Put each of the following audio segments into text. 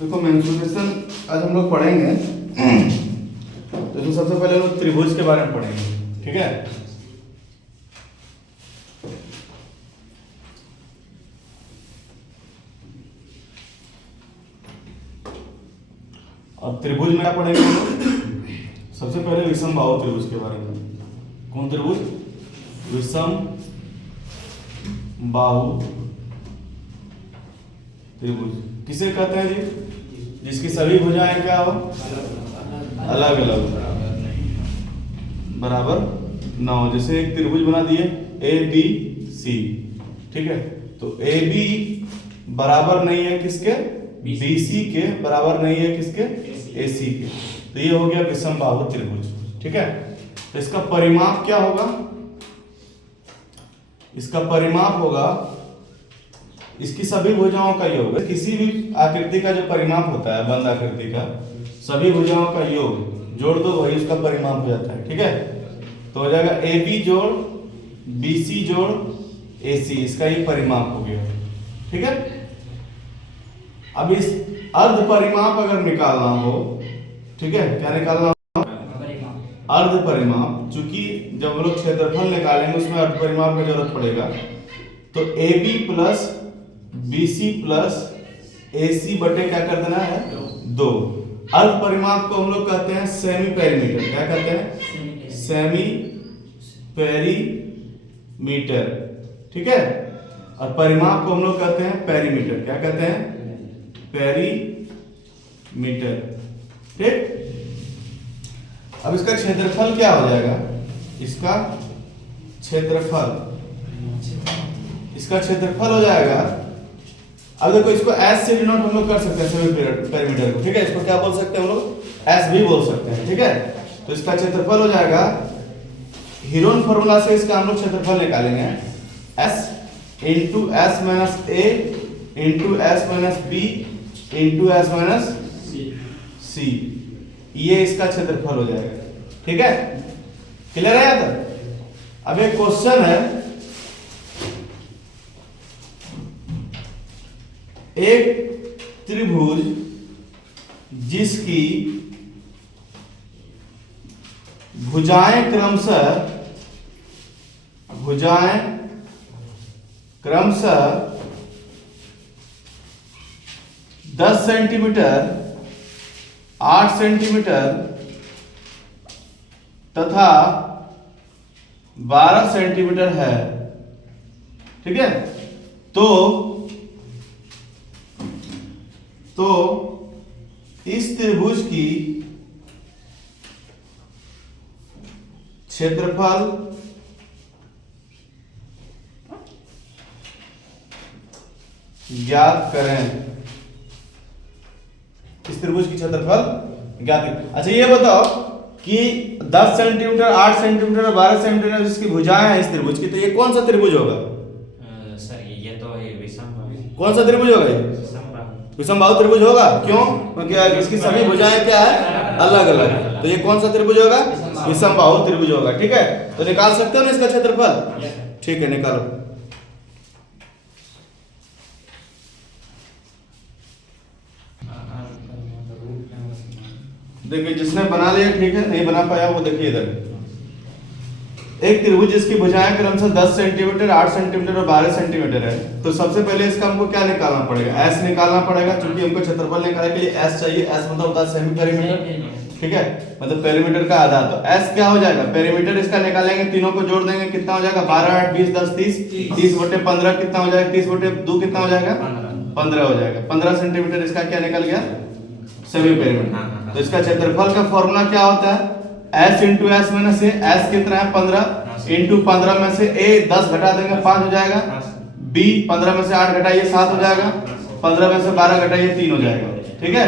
देखो मेंसुरेशन आज हम लोग पढ़ेंगे। तो सबसे पहले हम लोग त्रिभुज के बारे में पढ़ेंगे, ठीक है। अब त्रिभुज में क्या पढ़ेंगे हम लोग? सबसे पहले विषमबाहु त्रिभुज के बारे में। कौन त्रिभुज? विषमबाहु त्रिभुज किसे कहते हैं जी? जिसकी सभी भुजाएं क्या हो? अलग अलग बराबर 9। जैसे एक त्रिभुज बना दिए ए बी सी, ठीक है। तो ए बी बराबर नहीं है किसके? बी सी के। बराबर नहीं है किसके? ए सी के। तो ये हो गया विषमबाहु त्रिभुज, ठीक है। तो इसका परिमाप क्या होगा? इसका परिमाप होगा इसकी सभी भुजाओं का योग। किसी भी आकृति का जो परिमाप होता है, बंद आकृति का, सभी भुजाओं का योग जोड़ दो, वही उसका परिमाप हो जाता है, ठीक है। तो हो जाएगा ए बी जोड़ बी सी जोड़ ए सी, इसका ये परिमाप हो गया, ठीक है। अब इस अर्ध परिमाप अगर निकालना हो, ठीक है, क्या निकालना हो? अर्ध परिमाप। चूंकि जब हम लोग क्षेत्रफल निकालेंगे उसमें अर्ध परिमाप की जरूरत पड़ेगा। तो A B plus B C plus A C बटे क्या कर देना है? 2। अर्ध परिमाप को हम लोग कहते हैं सेमी पेरीमीटर। क्या कहते हैं? सेमी पेरीमीटर, ठीक है। और परिमाप को हम लोग कहते हैं पेरीमीटर। क्या कहते हैं? पेरीमीटर, ठीक। अब इसका क्षेत्रफल क्या हो जाएगा? इसका क्षेत्रफल हो जाएगा। अब देखो, इसको एस से डिनोट हम लोग कर सकते हैं सेमी पेरीमीटर को, ठीक है। इसको क्या बोल सकते हैं हम लोग? एस भी बोल सकते हैं, ठीक है। तो इसका क्षेत्रफल हो जाएगा, हीरोन फॉर्मूला से इसका हम लोग क्षेत्रफल निकालेंगे, S into S minus A into S minus B into S minus C. ये इसका क्षेत्रफल हो जाएगा, ठीक है। क्लियर है यहाँ तक? अब एक क्वेश्चन है, एक त्रिभुज जिसकी भुजाएं क्रमशः 10 सेंटीमीटर, 8 सेंटीमीटर तथा 12 सेंटीमीटर है, ठीक है। तो इस त्रिभुज की क्षेत्रफल ज्ञात करें। इस त्रिभुज की क्षेत्रफल ज्ञात करें। अच्छा ये बताओ कि 10 सेंटीमीटर, 8 सेंटीमीटर और 12 सेंटीमीटर जिसकी भुजाएं हैं इस त्रिभुज की, तो ये कौन सा त्रिभुज होगा? सर ये तो है विषमबाहु। कौन सा त्रिभुज होगा ये? विषमबाहु त्रिभुज होगा। क्यों? क्योंकि इसकी सभी भुजाएं क्या है? अलग अलग है। तो ये कौन सा त्रिभुज होगा? विषमबाहु त्रिभुज होगा, ठीक है। तो निकाल सकते हो ना इसका क्षेत्रफल? ठीक है, निकालो। देखिए, जिसने बना लिया ठीक है, नहीं बना पाया वो देखिए इधर। एक त्रिभुज जिसकी भुजाएं क्रमशः 10 सेंटीमीटर, 8 सेंटीमीटर और 12 सेंटीमीटर है। तो सबसे पहले इसका हमको क्या निकालना पड़ेगा? एस निकालना पड़ेगा, क्योंकि हमको क्षेत्रफल निकालने के लिए एस चाहिए। एस मतलब होता है सेमी पेरीमीटर, ठीक है, मतलब पेरीमीटर का आधा। तो एस क्या हो जाएगा? पेरीमीटर इसका निकालेंगे, तीनों को जोड़ देंगे, कितना हो जाएगा? 12 8 20 10 30 30 बटे 15 कितना हो जाएगा? 30 बटे 2 कितना हो जाएगा? 15 हो जाएगा। 15 सेंटीमीटर इसका क्या निकल गया? Semi perimeter. तो इसका क्षेत्रफल का फॉर्मूला क्या होता है? एस इंटू एस माइनस ए। एस कितना है? 15 इंटू 15 में से ए 10 घटा देंगे 5 हो जाएगा। बी 15 में से 8 घटाइए 7 हो जाएगा। 15 में से 12 घटाइए 3 हो जाएगा, ठीक है।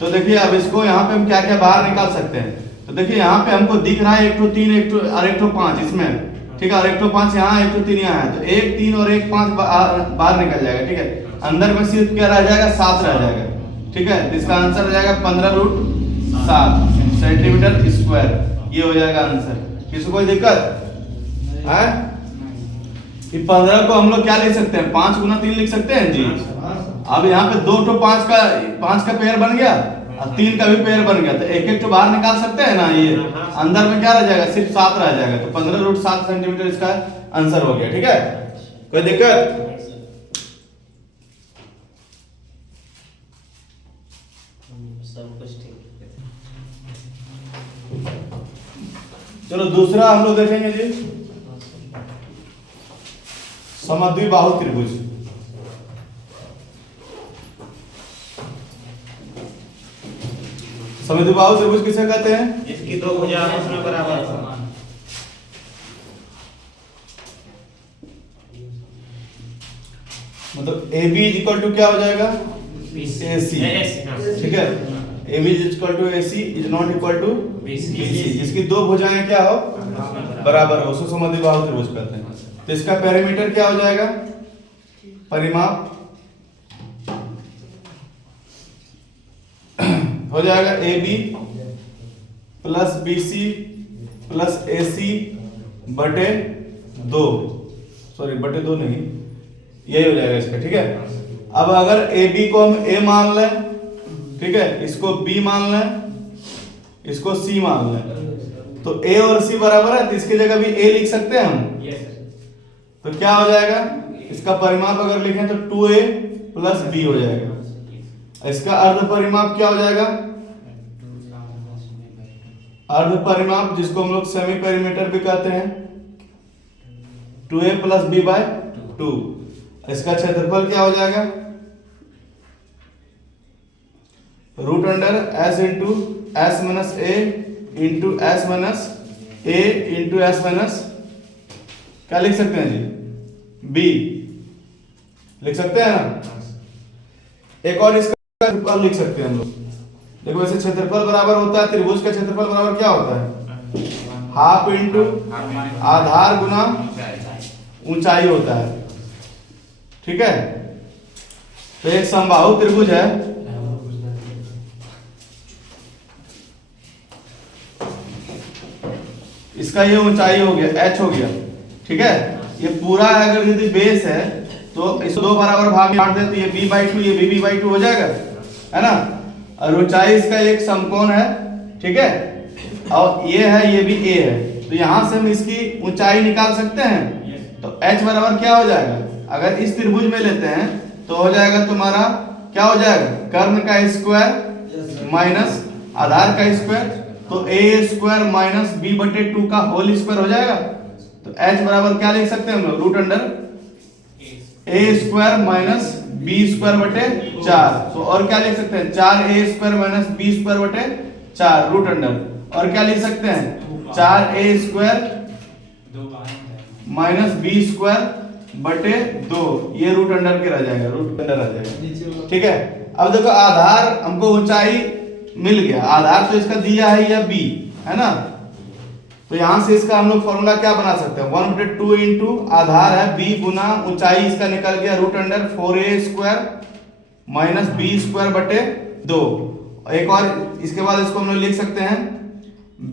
तो देखिए, अब इसको यहाँ पे हम क्या क्या बाहर निकाल सकते हैं। तो देखिए, यहाँ पे हमको दिख रहा है 1 2 3 1 2 और 1 2 5 इसमें, ठीक है। और 1 2 5 यहाँ, 1 2 3 यहाँ है। तो 1 3 और 1 5 बाहर निकल जाएगा, ठीक है। अंदर में सिर्फ क्या रह जाएगा? 7 रह जाएगा, ठीक है। तो इसका आंसर हो जाएगा 15√7 सेंटीमीटर स्क्वायर। ये हो जाएगा आंसर। किसी कोई दिक्कत है? 15 को हम लोग क्या लिख सकते हैं? 5 गुना 3 लिख सकते हैं जी। अब यहाँ पे 2 तो 5 का पेयर बन गया और 3 का भी पेयर बन गया, तो एक एक तो बाहर निकाल सकते हैं ना। ये अंदर में क्या रह जाएगा, सिर्फ 7 रह जाएगा, तो 15√7 सेंटीमीटर इसका आंसर हो गया। ठीक है, कोई दिक्कत? सब कुछ ठीक है। चलो दूसरा हम लोग देखेंगे जी, समद्विबाहु त्रिभुज। समद्विबाहु त्रिभुज किसे कहते हैं? इसकी दो भुजा आपस में बराबर हो। मतलब AB इज इक्वल टू क्या हो जाएगा, AC। ठीक है, AB is equal to AC is not equal to BC, जिसकी दो भुजाएं क्या हो, बराबर हो, उसको समद्विबाहु त्रिभुज कहते हैं। तो इसका पेरीमीटर क्या हो जाएगा, परिमाप हो जाएगा AB plus BC plus AC बटे 2, सॉरी बटे 2 नहीं, यही हो जाएगा इसका। ठीक है, अब अगर AB को हम A मान लें, ठीक है, इसको B मान लें, इसको C मान लें, तो A और C बराबर है, तो इसकी जगह भी A लिख सकते हैं हम। तो क्या हो जाएगा, इसका परिमाप अगर लिखें तो 2A प्लस B हो जाएगा। इसका अर्ध परिमाप क्या हो जाएगा, अर्ध परिमाप जिसको हम लोग सेमी पेरीमीटर भी कहते हैं, 2A प्लस B बाय 2। इसका क्षेत्रफल क्या हो जाएगा, root under S into S minus A into S minus A into S minus क्या लिख सकते हैं जी, B लिख सकते हैं ना। एक और इसका क्षेत्रफल लिख सकते हैं हम लोग। देखो वैसे क्षेत्रफल बराबर होता है, त्रिभुज का क्षेत्रफल बराबर क्या होता है, हाफ इंटू आधार गुना ऊंचाई होता है। ठीक है, तो एक समबाहु त्रिभुज है, इसका ये ऊंचाई हो गया h हो गया। ठीक है, ये पूरा अगर यदि बेस है तो इसको दो बराबर भाग में बांट दे तो ये b/2 ये b/2 हो जाएगा, है ना। और ऊंचाई इसका एक समकोण है, ठीक है, और ये है, ये भी a है, तो यहां से हम इसकी ऊंचाई निकाल सकते हैं। तो h बराबर क्या हो जाएगा, अगर इस त्रिभुज में लेते हैं तो हो जाएगा तुम्हारा क्या हो जाएगा, कर्ण का स्क्वायर माइनस आधार का स्क्वायर, तो a² माइनस b/2 का होल स्क्वायर हो जाएगा। तो h बराबर क्या लिख सकते हैं हम लोग, root under a² minus b²/4। तो और क्या लिख सकते हैं, 4a² minus b²/4 root under, और क्या लिख सकते हैं 4a² माइनस b²/2, ये रूट अंडर के रह जाएगा, रूट अंडर आ जाएगा। ठीक है, अब देखो आधार हमको ऊंचाई मिल गया, आधार तो इसका दिया है या b, है ना। तो यहां से इसका हम लोग फॉर्मूला क्या बना सकते हैं, 1/2 इंटू आधार है b गुना ऊंचाई इसका निकल गया root under 4a² minus b²/2। एक और इसके बाद इसको हम लोग लिख सकते हैं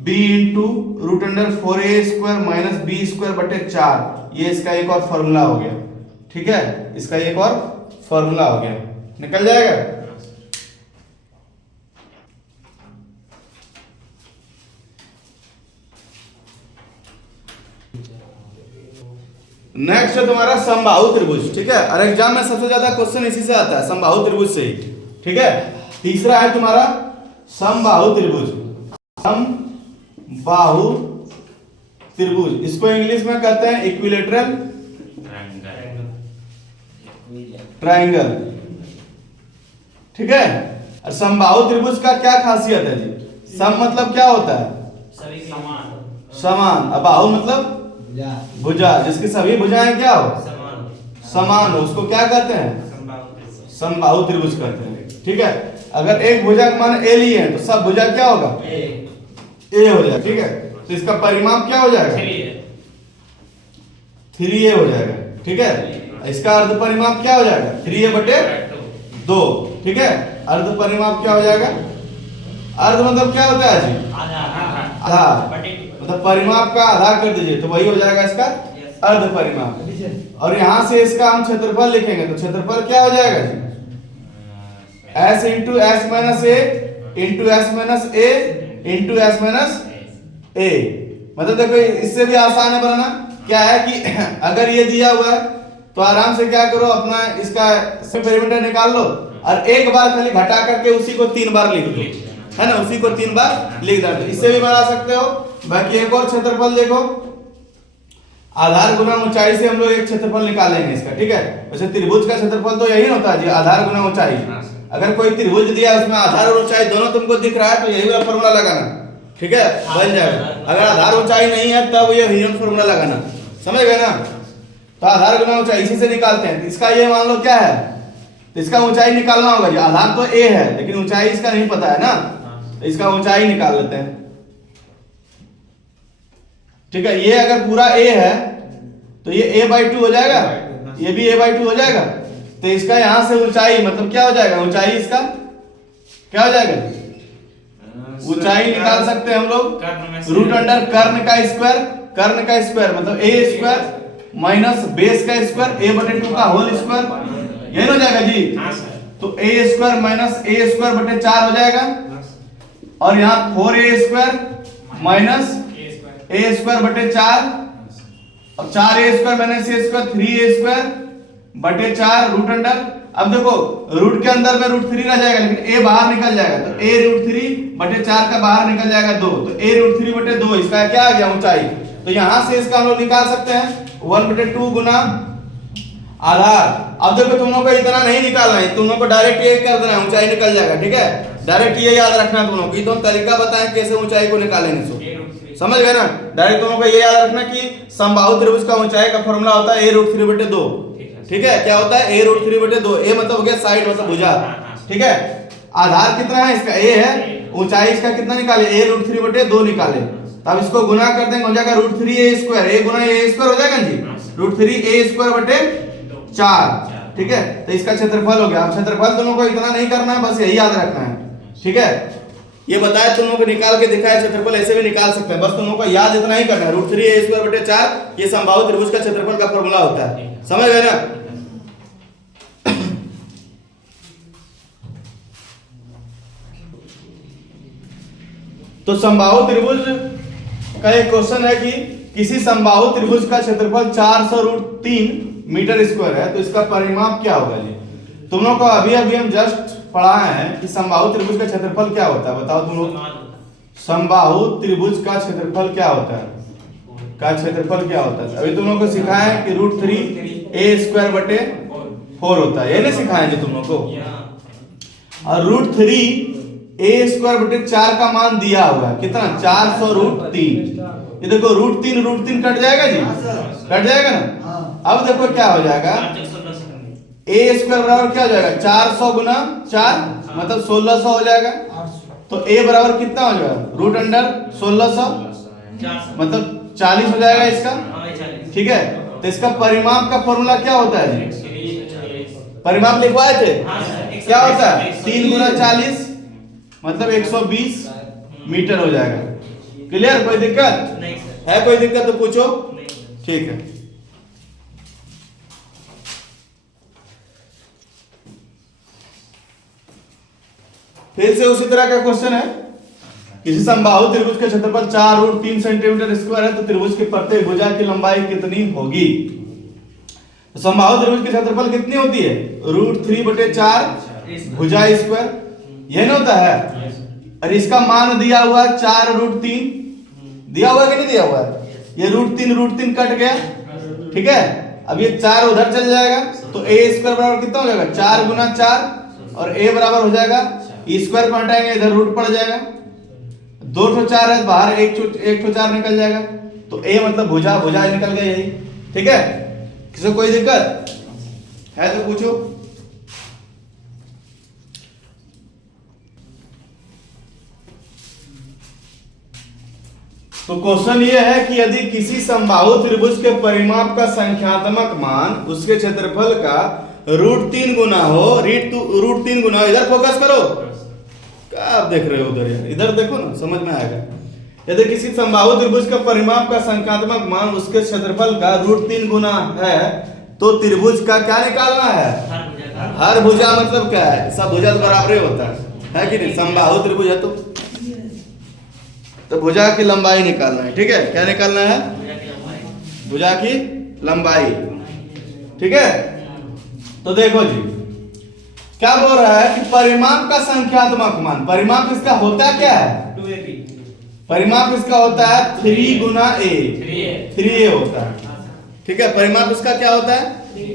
b into root under 4a² minus b²/4, ये इसका एक और फॉर्मूला हो गया। ठीक है, इसका एक और फॉर्मूला हो गया, निकल जाएगा। नेक्स्ट है तुम्हारा समबाहु त्रिभुज। ठीक है, और एग्जाम में सबसे ज्यादा क्वेश्चन इसी से आता है, समबाहु त्रिभुज से ही। ठीक है, तीसरा है तुम्हारा समबाहु त्रिभुज। समबाहु त्रिभुज, इसको इंग्लिश में कहते हैं इक्विलेटरल ट्रायंगल। ठीक है, और समबाहु त्रिभुज का क्या खासियत है जी, सम मतलब क्या होता है, सभी समान समान, और बाहु मतलब भुजा, जिसकी सभी भुजाएं क्या हो, समान हो, उसको क्या कहते हैं, समबाहु त्रिभुज कहते हैं। ठीक है, अगर एक भुजा का मान a लिए हैं तो सब भुजा क्या होगा, a हो जाएगा। ठीक है, तो इसका परिमाप क्या हो जाएगा, 3a हो जाएगा। ठीक है, इसका अर्ध परिमाप क्या हो जाएगा, 3a/2। ठीक है, अर्ध परिमाप क्या हो जाएगा, अर्ध मतलब क्या होता है जी, आधार, मतलब परिमाप का आधार कर दीजिए तो वही हो जाएगा इसका अर्ध परिमाप। और यहां से इसका हम क्षेत्रफल लिखेंगे तो क्षेत्रफल क्या हो जाएगा जी, S into S minus A into S minus A into S minus ए। मतलब देखो इससे भी आसान है बनाना। क्या है कि अगर ये दिया हुआ है तो आराम से क्या करो, अपना इसका पेरीमीटर निकाल लो और एक बार खाली घटा करके उसी को 3 बार लिख दो, है ना, उसी को 3 बार लिख दो। इससे भी बना सकते हो। बाकी एक और क्षेत्रफल देखो, आधार गुना ऊंचाई से हम लोग एक क्षेत्रफल निकालेंगे इसका, ठीक है। वैसे त्रिभुज का क्षेत्रफल तो यही होता है जी, आधार गुना ऊंचाई। अगर कोई त्रिभुज दिया उसमें आधार और ऊंचाई दोनों तुमको दिख रहा है तो यही वाला फॉर्मूला लगाना, ठीक है, बन जाएगा। अगर आधार ऊंचाई नहीं है तब ये हीरन फॉर्मूला लगाना, समझ गए ना। तो आधार गुना ऊंचाई इसी से निकालते हैं। इसका ये मान लो क्या है, तो इसका ऊंचाई निकालना होगा जी। आधार तो ए है लेकिन ऊंचाई इसका नहीं पता है ना, तो इसका ऊंचाई निकाल लेते हैं, ठीक है। ये अगर पूरा ए है तो ये a/2 हो जाएगा, ये भी a/2 हो जाएगा। तो इसका यहां से ऊंचाई मतलब क्या हो जाएगा, ऊंचाई इसका क्या हो जाएगा, ऊंचाई निकाल सकते हैं हम लोग रूट अंडर कर्ण का स्क्वायर। कर्ण का स्क्वायर मतलब ए स्क्वायर माइनस बेस का स्क्वायर a/2 का होल स्क्वायर, यही हो जाएगा जी। तो a square minus a square बटे 4 हो जाएगा और यहाँ 4a square minus a square बटे 4 और 4a square minus a square 3a square बटे 4 रूट अंडर। अब देखो रूट के अंदर में √3 रह जाएगा लेकिन a बाहर निकल जाएगा, तो a √3 बटे 4 का बाहर निकल जाएगा 2, तो a √3 बटे 2 इसका क्या आ गया ऊंचाई। तो यहां से इसका हम लोग निकाल सकते हैं 1/2 गुना आधार। अब देखो तुम लोग को इतना नहीं निकालना है, तुम लोग को डायरेक्ट ये कर देना है, ऊंचाई निकल जाएगा, ठीक है। डायरेक्ट ये याद रखना तुम लोग, ये तो तरीका बताएं कैसे ऊंचाई को निकालेंगे, सो समझ गए ना। डायरेक्ट तुम लोग को ये याद रखना कि समबाहु त्रिभुज का ऊंचाई का फॉर्मूला होता है a√3/2, ठीक है। क्या होता है a√3/2, a मतलब हो गया साइड मतलब भुजा, ठीक है। आधार कितना है इसका a है, ऊंचाई इसका कितना निकाले a√3/2 निकाले। तब इसको गुना कर देंगे, हो जाएगा √3a square, a Guna a square हो जाएगा जी, √3a स्क्वायर बटे 4, ठीक है। तो इसका क्षेत्रफल हो गया। अब क्षेत्रफल तुम लोग को इतना नहीं करना है, बस यही याद रखना है, ठीक है। ये बताया तुम लोगों को, निकाल के दिखाया क्षेत्रफल ऐसे भी निकाल सकते हैं, बस तुम लोगों को याद इतना ही करना है, √3a स्क्वायर बटे 4 ये समबाहु त्रिभुज का क्षेत्रफल का फॉर्मूला होता है, समझ गए ना। तो समबाहु त्रिभुज का एक क्वेश्चन है कि किसी समबाहु त्रिभुज का क्षेत्रफल 400√3 मीटर स्क्वायर है, तो इसका परिमाप क्या होगा जी। तुम लोग को अभी अभी हम जस्ट पढ़ाए हैं कि समबाहु त्रिभुज का क्षेत्रफल क्या होता है, बताओ तुम लोग। समबाहु त्रिभुज का क्षेत्रफल क्या होता है, का क्षेत्रफल क्या होता है। अभी तुम लोग को सिखाया है कि √3a स्क्वायर बटे 4 होता है, ये नहीं सिखाया जी तुम लोग को। और √3a स्क्वायर बटे 4 का मान दिया हुआ है कितना, 400√3। ये देखो √3 कट जाएगा जी, कट जाएगा ना। अब देखो क्या हो जाएगा, a स्क्वायर बराबर क्या हो जाएगा 400 गुना 4 मतलब 1600 हो जाएगा। तो a बराबर कितना हो जाएगा √1600 मतलब 40 हो जाएगा इसका, ठीक है। तो इसका परिमाप का फॉर्मूला क्या होता है जी, परिमाप लिखवाए थे, क्या होता है 3 गुना 40 मतलब 120 मीटर हो जाएगा। क्लियर, कोई दिक्कत है, कोई दिक्कत तो पूछो, ठीक है। फिर से उसी तरह का क्वेश्चन है, किसी समबाहु त्रिभुज का क्षेत्रफल 4√3 सेंटीमीटर स्क्वायर है, तो त्रिभुज की प्रत्येक भुजा की लंबाई कितनी होगी। तो समबाहु त्रिभुज की क्षेत्रफल कितनी होती है, √3/4 भुजा स्क्वायर, यह नहीं होता है। और इसका मान दिया हुआ 4√3 दिया हुआ कि नहीं दिया हुआ है, ये √3 कट गया, ठीक है। अब ये 4 उधर चल जाएगा तो a स्क्वायर बराबर कितना हो जाएगा 4 गुना 4 और a बराबर हो जाएगा स्क्वायर को हटाएंगे इधर रूट पड़ जाएगा, 2 ठो 4 है बाहर, एक ठो 4 निकल जाएगा, तो a मतलब भुजा, भुजा निकल गया यही, ठीक है। किसी कोई दिक्कत है तो पूछो। तो क्वेश्चन ये है कि यदि किसी समबाहु त्रिभुज के परिमाप का संख्यात्मक मान उसके क्षेत्रफल का √3 गुना हो, √3 गुना हो, इधर फोकस करो, क्या आप देख रहे हो उधर, इधर देखो ना, समझ में आएगा। यदि किसी समबाहु त्रिभुज का परिमाप का संख्यात्मक मान उसके क्षेत्रफल का √3 गुना है तो त्रिभुज का क्या निकालना है? हर भुजा मतलब क्या है? सब भुजा तो बराबर ही होता है कि नहीं? समबाहु त्रिभुज है तो भुजा की लंबाई निकालना है। ठीक है, क्या निकालना है? भुजा की लंबाई। ठीक है, तो देखो जी क्या बोल रहा है कि परिमाप का संख्यात्मक मान, परिमाप इसका होता क्या है? 2ab परिमाप इसका होता है 3 गुना a, 3a होता है। ठीक है, परिमाप इसका क्या होता है?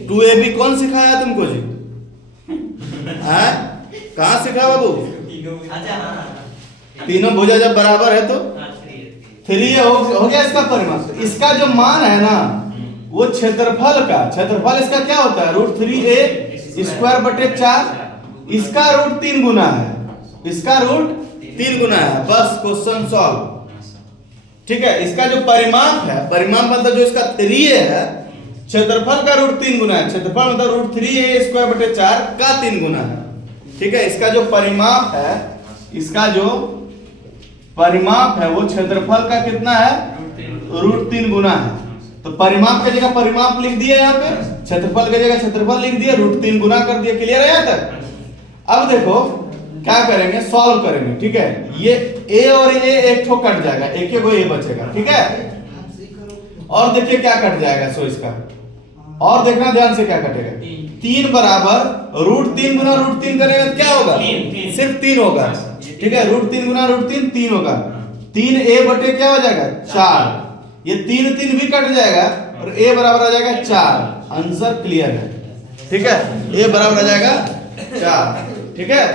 2ab। कौन सिखाया तुमको जी? हैं? कहाँ सिखा बाबू? अच्छा हाँ तीनों भुजा जब बराबर है तो 3 हो गया इसका परिमाप। तो इसका जो मान है ना वो क्षेत्रफल का, क्षेत्रफल इसका क्या होता है? √3a स्क्वायर बटे 4। इसका रूट 3 गुना है, इसका रूट 3 गुना है। बस क्वेश्चन सॉल्व। ठीक है, इसका जो परिमाप है, परिमाप मतलब जो इसका 3a है, क्षेत्रफल का रूट 3 गुना है। क्षेत्रफल मतलब √3a स्क्वायर बटे 4 का 3 गुना है। ठीक है, इसका जो परिमाप है, इसका जो परिमाप है वो क्षेत्रफल का कितना है? √3 गुना है। तो परिमाप की जगह परिमाप लिख दिया यहाँ पे, क्षेत्रफल की जगह क्षेत्रफल लिख दिया, √3 गुना कर दिया। क्लियर है यहाँ तक? अब देखो क्या करेंगे, सॉल्व करेंगे। ठीक है, ये a और a एक ठो कट जाएगा, एक को a बचेगा। ठीक है, और देखिए क्या कट जाएगा। सो इसका और देखना ध्यान से क्या कटेगा। 3 बराबर √3 गुना √3 करेंगे तो क्या होगा? सिर्फ 3 होगा। ठीक है, √3 गुना √3 3 होगा। 3a बटे क्या हो जाएगा? 4। ये 3 भी कट जाएगा और a बराबर आ जाएगा 4। आंसर क्लियर है। ठीक है, a बराबर आ जाएगा 4। ठीक है।